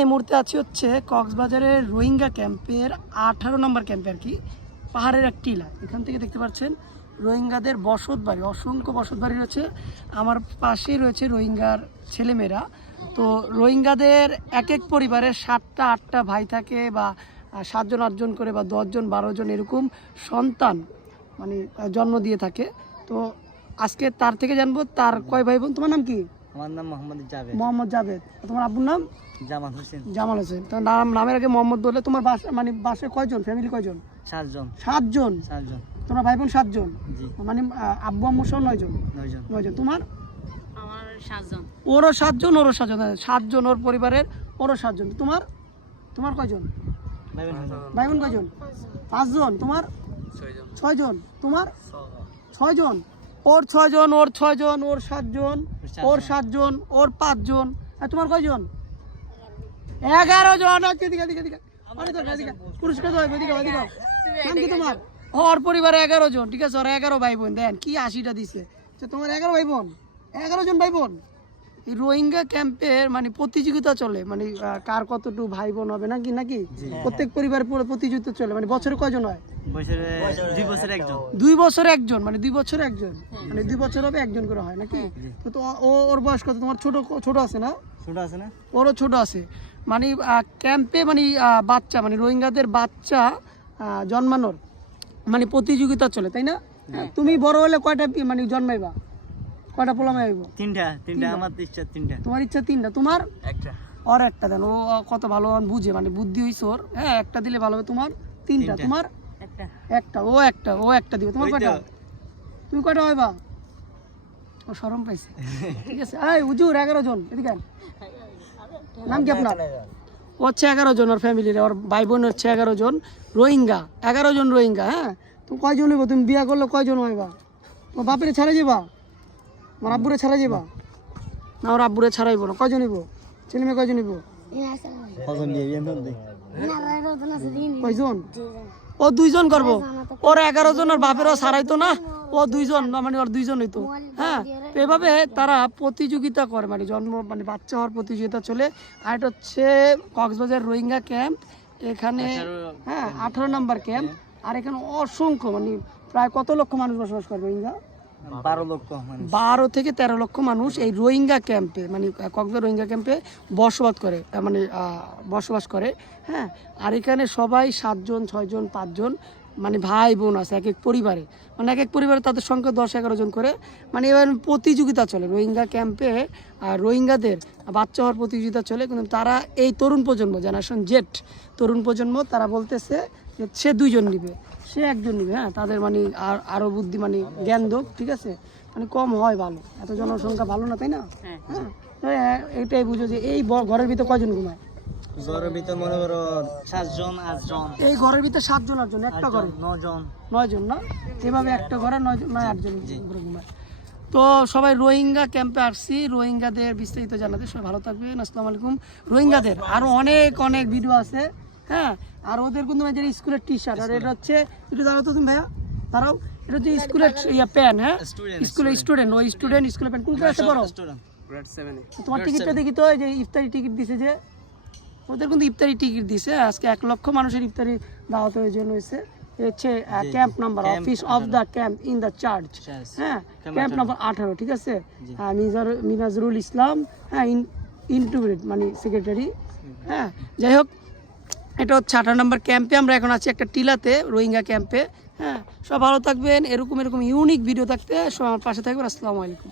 এই মুহূর্তে আছি হচ্ছে কক্সবাজারের রোহিঙ্গা ক্যাম্পের আঠারো নম্বর ক্যাম্পে আর কি, পাহাড়ের এক টিলা। এখান থেকে দেখতে পাচ্ছেন রোহিঙ্গাদের বসত বাড়ি, অসংখ্য বসত বাড়ি রয়েছে। আমার পাশেই রয়েছে রোহিঙ্গার ছেলেমেয়েরা। তো রোহিঙ্গাদের এক এক পরিবারের সাতটা, আটটা ভাই থাকে বা সাতজন, আটজন করে বা দশজন বারো জন এরকম সন্তান মানে জন্ম দিয়ে থাকে। তো আজকে তার থেকে জানব, তার কয় ভাই বোন? তোমার নাম কি? আমার নাম মোহাম্মদ জাভেদ। মোহাম্মদ জাভেদ। তোমার আব্বুর নাম? জামাল হোসেন। জামাল হোসেন। তার নাম নামের আগে মোহাম্মদ বললে তোমার বাসা মানে বাসে কয়জন ফ্যামিলি কয়জন? সাতজন। সাতজন? সাতজন। তোমার ভাই বোন সাতজন মানে আব্বু আম্মু সহ নয়জন? নয়জন। নয়জন। তোমার? আমার সাতজন। ওরও সাতজন ওরও সাতজন। হ্যাঁ, সাতজন ওর পরিবারের ওরও সাতজন। তোমার? তোমার কয়জন? ভাই কয়জন? ভাই বোন কয়জন? পাঁচজন। তোমার? ছয়জন। তোমার? ছয়জন। ওর ছয়জন ওর ছয়জন ওর সাতজন ওর সাতজন। ওর পাঁচজন। আর তোমার কয়জন? এগারো জন। আচ্ছা, পুরস্কার নাম কি তোমার? ওর পরিবারে এগারো জন ঠিক আছে? ওর এগারো ভাই বোন। দেন কি আশিটা দিছে? তোমার এগারো ভাই বোন? এগারো জন ভাই বোন? রোহিঙ্গা ক্যাম্পের মানে প্রতিযোগিতা চলে মানে কার কতটুকু ভাই বোন হবে নাকি নাকি? প্রত্যেক পরিবার পুরো প্রতিযোগিতা চলে মানে বছরে কয়জন হয়? দুই বছরে একজন। দুই বছরে একজন মানে দুই বছরে একজন। মানে দুই বছর হবে একজন করে হয় নাকি? তো তো ও ওর বয়স কত? তোমার ছোট ছোট আছে না? ছোট আছে না? ওরও ছোট আছে। মানে ক্যাম্পে মানে বাচ্চা মানে রোহিঙ্গাদের বাচ্চা জন্মানোর মানে প্রতিযোগিতা চলে তাই না? তুমি বড় হলে কয়টা পি- মানে জন্মাইবা? কয়টা পোলামাই হইব তিনটা তিনটা আমার ইচ্ছা তিনটা। তোমার ইচ্ছা তিনটা। তোমার? একটা। ওর একটা দেন ও কত ভালো বুঝে মানে বুদ্ধি হইছে ওর। হ্যাঁ একটা দিলে ভালো হবে। তোমার? তিনটা। তোমার? একটা। একটা ও একটা ও একটা দিবে। তোমার কয়টা? তুমি কয়টা হইবা ও শরম পাইছে। ঠিক আছে। এই হুজুর এগারো জন এদিকে নাম কি আপনার? ও হচ্ছে এগারো জন ওর ফ্যামিলির ওর ভাই বোন হচ্ছে এগারো জন। রোহিঙ্গা এগারো জন রোহিঙ্গা হ্যাঁ? তুমি কয়জন হইব? তুমি বিয়া করলে কয়জন হইবা ও বাপেরে ছাড়া যাবা আমার আব্বুরে ছাড়া যাবা না ওর আব্বুরে ছাড়াইব না। কয়জন হইব? ছেলে মেয়ে কয়জন কয়জন ও দুইজন করব। ওর এগারো জন ওর বাপেরও সারাইতো না? ও দুইজন না মানে ওর দুইজন হইতো। হ্যাঁ তো এভাবে তারা প্রতিযোগিতা করে মানে জন্ম মানে বাচ্চা হওয়ার প্রতিযোগিতা চলে। আর এটা হচ্ছে কক্সবাজার রোহিঙ্গা ক্যাম্প। এখানে হ্যাঁ আঠারো নাম্বার ক্যাম্প। আর এখানে অসংখ্য মানে প্রায় কত লক্ষ মানুষ বসবাস করে রোহিঙ্গা? বারো থেকে তেরো লক্ষ মানুষ এই রোহিঙ্গা ক্যাম্পে মানে কক্সবাজার রোহিঙ্গা ক্যাম্পে বসবাস করে মানে বসবাস করে হ্যাঁ? আর এখানে সবাই সাতজন ছয়জন পাঁচজন মানে ভাই বোন আছে এক এক পরিবারে। মানে এক এক পরিবারে তাদের সংখ্যা দশ এগারো জন করে মানে এবার প্রতিযোগিতা চলে রোহিঙ্গা ক্যাম্পে আর রোহিঙ্গাদের বাচ্চা হওয়ার প্রতিযোগিতা চলে কিন্তু তারা এই তরুণ প্রজন্ম জেনারেশন জেট তরুণ প্রজন্ম তারা বলতেছে যে সে দুইজন নিবে। সে একজন নিবে হ্যাঁ? তাদের মানে আর আরও বুদ্ধি মানে জ্ঞান দোক ঠিক আছে? মানে কম হয় ভালো। এত জনসংখ্যা ভালো না তাই না? হ্যাঁ। তো এটাই বুঝো যে এই ঘরের ভিতরে কয়জন ঘুমায়? জ্বরের ভিতর মনে করো সাতজন আটজন। এই ঘরের ভিতরে সাতজন আটজন একটা ঘরে? নজন। নয় জন না? এভাবে একটা ঘরে নয় নয় আটজন ঘুমায়। তো সবাই রোহিঙ্গা ক্যাম্পে আসছি। রোহিঙ্গাদের বিস্তারিত জানাতে সবাই ভালো থাকবেন। আসসালামু আলাইকুম। রোহিঙ্গাদের আরও অনেক অনেক ভিডিও আছে। হ্যাঁ আর ওদের কিন্তু স্কুলের টি শার্ট আর এটা হচ্ছে একটু দাঁড়াও তো তুমি ভাইয়া দাঁড়াও এটা হচ্ছে স্কুলের ইয়া প্যান হ্যাঁ? স্কুলের স্টুডেন্ট ওই স্টুডেন্ট স্কুলের প্যান কোন ক্লাসে পড়ো? তোমার টিকিটটা দেখি তো এই যে ইফতারি টিকিট দিছে যে ওদের কিন্তু ইফতারি টিকিট দিছে আজকে এক লক্ষ মানুষের ইফতারি দাওয়াত হয়ে জন্য হয়েছে হচ্ছে camp number office of the camp in the church হ্যাঁ ক্যাম্প নাম্বার আঠারো ঠিক আছে? হ্যাঁ মিজার মিনাজরুল ইসলাম হ্যাঁ ইন্টুগ্রেট মানে সেক্রেটারি হ্যাঁ যাই হোক এটা হচ্ছে আঠারো নম্বর ক্যাম্পে আমরা এখন আছি একটা টিলাতে, রোহিঙ্গা ক্যাম্পে হ্যাঁ সব ভালো থাকবেন, এরকম এরকম ইউনিক ভিডিও থাকতে সব আমার পাশে থাকবেন, আসসালামু আলাইকুম।